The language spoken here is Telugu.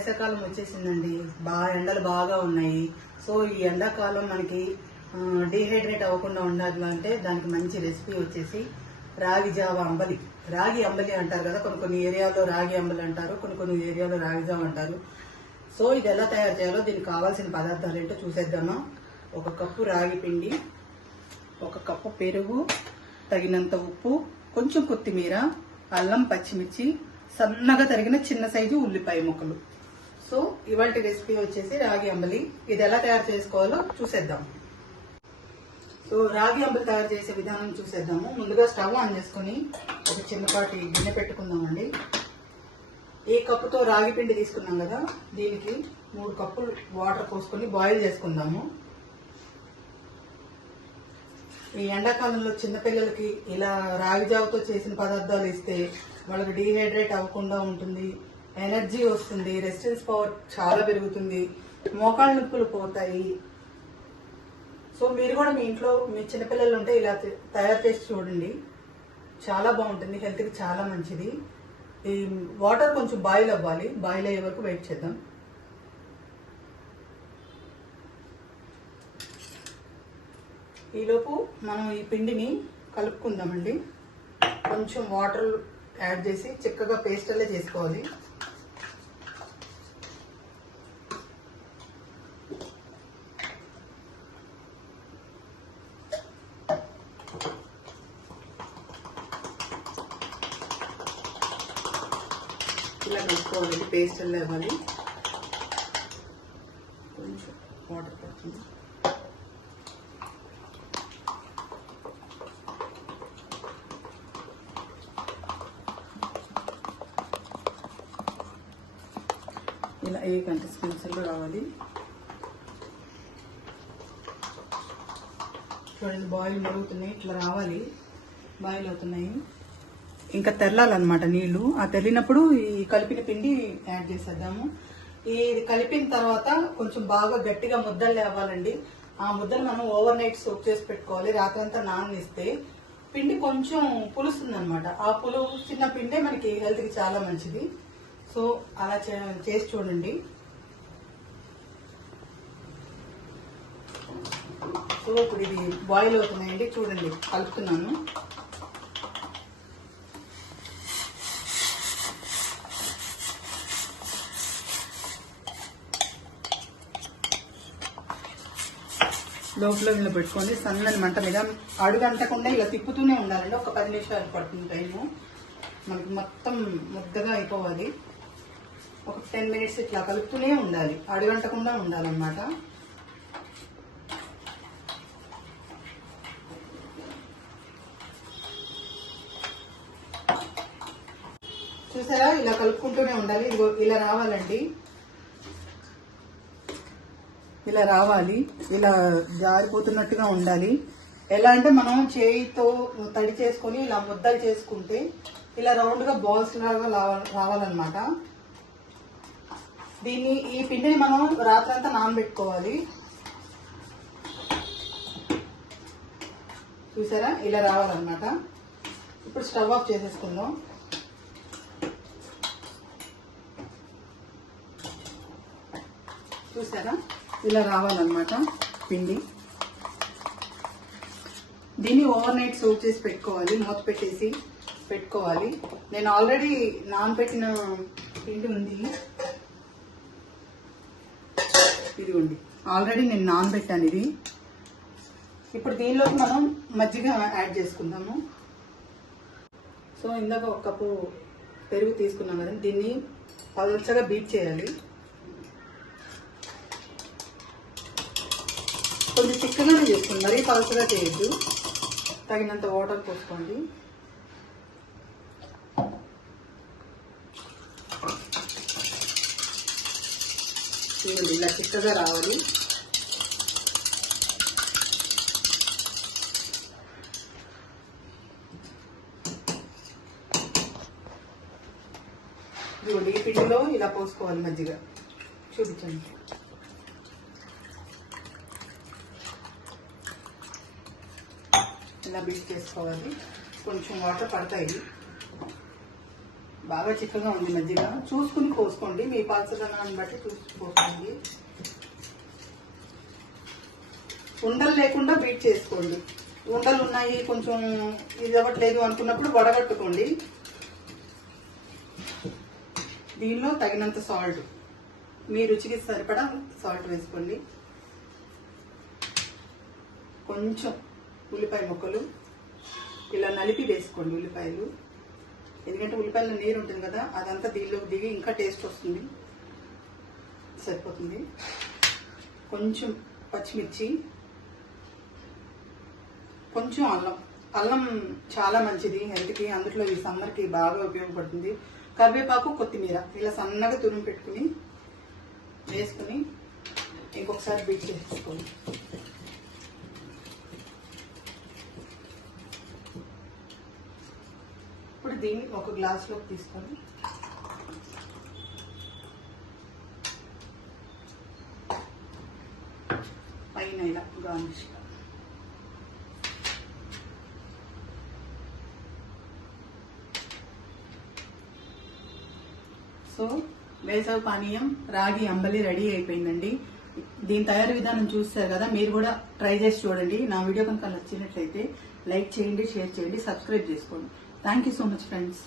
వేసవికాలం వచ్చేసిందండి. ఎండలు బాగా ఉన్నాయి. సో ఈ ఎండాకాలం మనకి డీహైడ్రేట్ అవ్వకుండా ఉండాలంటే దానికి మంచి రెసిపీ వచ్చేసి రాగి జావ అంబలి. రాగి అంబలి అంటారు కదా, కొన్ని ఏరియాలో రాగి అంబలి అంటారు, కొన్ని ఏరియాలో రాగి జావ అంటారు. సో ఇది ఎలా తయారు చేయాలో, దీనికి కావాల్సిన పదార్థాలు ఏంటో చూసేద్దామా. 1 కప్పు రాగి పిండి, 1 కప్పు పెరుగు, తగినంత ఉప్పు, కొంచెం కొత్తిమీర, అల్లం, పచ్చిమిర్చి, సన్నగా తరిగిన చిన్న సైజు ఉల్లిపాయ ముక్కలు. సో ఇవాల్టి రెసిపీ వచ్చేసి రాగి అంబలి. ఇది ఎలా తయారు చేసుకోవాలో చూసేద్దాం. సో రాగి అంబలి తయారు చేసే విధానం చూసేద్దాము. ముందుగా స్టవ్ ఆన్ చేసుకుని ఒక చిన్నపాటి గిన్నె పెట్టుకుందామండి. ఏ కప్పుతో రాగి పిండి తీసుకున్నాం కదా, దీనికి 3 కప్పులు వాటర్ పోసుకొని బాయిల్ చేసుకుందాము. ఈ ఎండాకాలంలో చిన్నపిల్లలకి ఇలా రాగి జావతో చేసిన పదార్థాలు ఇస్తే వాళ్ళకి డీహైడ్రేట్ అవ్వకుండా ఉంటుంది, ఎనర్జీ వస్తుంది, రెసిస్టెన్స్ పవర్ చాలా పెరుగుతుంది, మోకాళ్ళ నొప్పులు పోతాయి. సో మీరు కూడా మీ ఇంట్లో మీ చిన్నపిల్లలు ఉంటే ఇలా తయారు చేసి చూడండి, చాలా బాగుంటుంది, హెల్త్కి చాలా మంచిది. ఈ వాటర్ కొంచెం బాయిల్ అవ్వాలి, బాయిల్ అయ్యే వరకు వెయిట్ చేద్దాం. ఈలోపు మనం ఈ పిండిని కలుపుకుందామండి. కొంచెం వాటర్ యాడ్ చేసి చిక్కగా పేస్ట్ అలా చేసుకోవాలి. ఇలా కలుపుకోవాలి, పేస్ట్ అలా ఇవ్వాలి. కొంచెం వాటర్ పడుతుంది. ఇలా ఏ కన్సిస్టెన్సీలో రావాలి. చూడండి, బాయిల్ మరుగుతున్నాయి, ఇట్లా రావాలి, బాయిల్ అవుతున్నాయి. ఇంకా తెల్లాలన్నమాట నీళ్లు. ఆ తెల్లినప్పుడు ఈ కలిపిన పిండి యాడ్ చేసేద్దాము. ఇది కలిపిన తర్వాత కొంచెం బాగా గట్టిగా ముద్దలు లేవాలండి. ఆ ముద్దలు మనం ఓవర్ నైట్ సోక్ చేసి పెట్టుకోవాలి. రాత్రంతా నాననిస్తే పిండి కొంచెం పులుస్తుంది అనమాట. ఆ చిన్న పిండే మనకి హెల్త్కి చాలా మంచిది. సో అలా చేసి చూడండి. సో ఇప్పుడు ఇది బాయిల్ అవుతున్నాయండి, చూడండి కలుపుతున్నాను. లోపల ఇలా పెట్టుకోండి, సన్నని మంట మీద. అడుగంటకుండా ఇలా తిప్పుతూనే ఉండాలండి. ఒక 10 నిమిషాలు పడుతుంది టైము. మనకి మొత్తం ముద్దగా అయిపోవాలి. ఒక 10 మినిట్స్ ఇట్లా కలుపుతూనే ఉండాలి, అడుగంటకుండా ఉండాలన్నమాట. చూసారా, ఇలా కలుపుకుంటూనే ఉండాలి. ఇలా రావాలండి, ఇలా రావాలి, ఇలా జారిపోతున్నట్టుగా ఉండాలి. ఎలా అంటే మనం చేయితో తడి చేసుకొని ఇలా ముద్దలు చేసుకుంటే ఇలా రౌండ్గా బాల్స్ లాగా రావాలన్నమాట. ఈ పిండిని మనం రాత్రంతా నానబెట్టుకోవాలి. చూసారా, ఇలా రావాలన్నమాట. ఇప్పుడు స్టవ్ ఆఫ్ చేసేసుకుందాం. చూసారా, ఇలా రావాలన్నమాట పిండి. దీన్ని ఓవర్ నైట్ సోక్ చేసి పెట్టుకోవాలి, మూత పెట్టేసి పెట్టుకోవాలి. నేను ఆల్రెడీ నానబెట్టిన పిండి ఉంది, ఇదిగోండి, ఆల్రెడీ నేను నానబెట్టాను ఇది. ఇప్పుడు దీనిలోకి మనం మజ్జిగ యాడ్ చేసుకుందాము. సో ఇందాక 1 కప్పు పెరుగు తీసుకున్నాం కదా, దీన్ని పలుచగా బీట్ చేయాలి. కొంచెం చిక్కగానే చేసుకోండి, మరీ పలుచగా చేయొద్దు. తగినంత వాటర్ పోసుకోండి. చూడండి, ఇలా చిక్కగా రావాలి. చూడండి, ఈ పిండిలో ఇలా పోసుకోవాలి మజ్జిగ. చూపించండి. ఇలా బీట్ చేసుకోవాలి. కొంచెం వాటర్ పడతాయి, బాగా చిక్కగా ఉంది మజ్జిగ. చూసుకుని పోసుకోండి, మీ పాల్చదనాన్ని బట్టి చూసి పోసుకోండి. ఉండలు లేకుండా బీట్ చేసుకోండి. ఉండలు ఉన్నాయి కొంచెం ఇది అవ్వట్లేదు అనుకున్నప్పుడు వడగట్టుకోండి. దీనిలో తగినంత సాల్ట్, మీ రుచికి సరిపడా సాల్ట్ వేసుకోండి. కొంచెం ఉల్లిపాయ ముక్కలు ఇలా నలిపి వేసుకోండి. ఉల్లిపాయలు, ఎందుకంటే ఉల్లిపాయలో నీరు ఉంటుంది కదా, అదంతా దీనిలోకి దిగి ఇంకా టేస్ట్ వస్తుంది. సరిపోతుంది. కొంచెం పచ్చిమిర్చి, కొంచెం అల్లం. అల్లం చాలా మంచిది హెల్త్కి, అందులో ఈ సమ్మర్కి బాగా ఉపయోగపడుతుంది. కరివేపాకు, కొత్తిమీర ఇలా సన్నగా తురిమి పెట్టుకుని వేసుకుని ఇంకొకసారి బీట్ చేసుకోండి. ఇప్పుడు దీన్ని ఒక గ్లాస్లోకి తీసుకొని పైన ఇలా గార్నిష్. సో వేసవి పానీయం రాగి అంబలి రెడీ అయిపోయిందండి. దీని తయారీ విధానం చూస్తారు కదా, మీరు కూడా ట్రై చేసి చూడండి. నా వీడియో కనుక నచ్చినట్లయితే లైక్ చేయండి, షేర్ చేయండి, సబ్స్క్రైబ్ చేసుకోండి. Thank you so much friends.